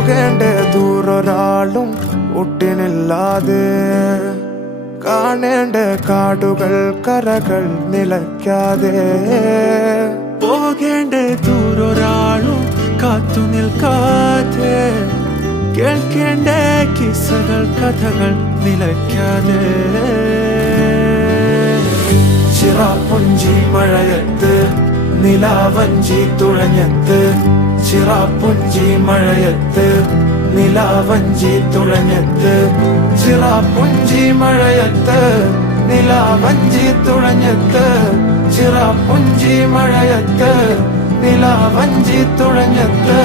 പോകേണ്ട ദൂരൊരാളും ഒട്ടിനില്ലാതെ കാണേണ്ട കാടുകൾ കരകൾ നിലയ്ക്കാതെ പോകേണ്ട ദൂരൊരാളും കാത്തു നിൽക്കാതെ കേൾക്കേണ്ട കിസ്സകൾ കഥകൾ നിലയ്ക്കാതെ ചിറാപ്പുഞ്ചി മഴയത്ത് നിലാവഞ്ചി തുഴഞ്ഞത്ത് ചിറാപ്പുഞ്ചി മഴയത്ത് നിലാവഞ്ചി തുഴഞ്ഞത്ത് ചിറാപ്പുഞ്ചി മഴയത്ത് നിലാവഞ്ചി തുഴഞ്ഞത്ത് ചിറാപ്പുഞ്ചി മഴയത്ത് നിലാവഞ്ചി തുഴഞ്ഞത്ത്